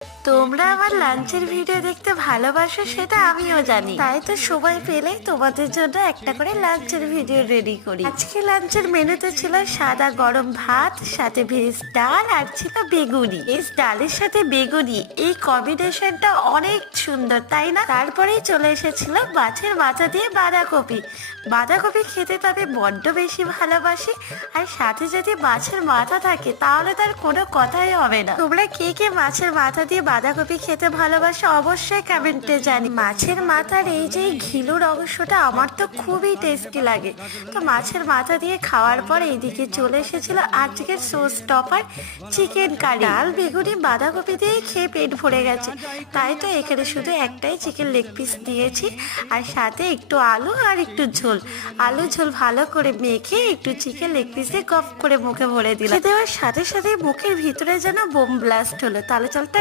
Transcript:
তোমরা আমার লাঞ্চের ভিডিও দেখতে ভালোবাসো সেটা আমিও জানি, তাই তো সময় পেলে তোমাদের জন্য একটা করে লাঞ্চের ভিডিও রেডি করি। আজকে লাঞ্চের মেনুতে ছিল সাদা গরম ভাত, সাথে ভেজ ডাল আর ছিল বেগুনি। এই ডালের সাথে বেগুনি এই কম্বিনেশনটা অনেক সুন্দর, তাই না? তারপরেই চলে এসেছিল মাছের মাথা দিয়ে বাঁধাকপি। বাঁধাকপি খেতে তো আমি বড্ড বেশি ভালোবাসি, আর সাথে যদি মাছের মাথা থাকে তাহলে তার কোনো কথাই হবে না। তোমরা কে কে মাছের মাথা দিয়ে বাঁধাকপি খেতে ভালোবাসো অবশ্যই কমেন্টে জানি। মাছের মাথার এই যে ঘিলুর অংশটা আমার তো খুবই টেস্টি লাগে। তো মাছের মাথা দিয়ে খাওয়ার পর এইদিকে চলে এসেছিল আজকের শো স্টপার চিকেন কারি। ডাল বেগুনি বাঁধাকপি দিয়ে খেয়ে পেট ভরে গেছে, তাই তো এখানে শুধু একটাই চিকেন লেগ পিস দিয়েছি, আর সাথে একটু আলু আর একটু ঝোল। আলু ঝোল ভালো করে মেখে একটু চিকেন লেগ পিসে গপ করে মুখে ভরে দিলাম। দেওয়ার সাথে সাথে মুখের ভিতরে যেন বোম ব্লাস্ট হলো। তাহলে চলতে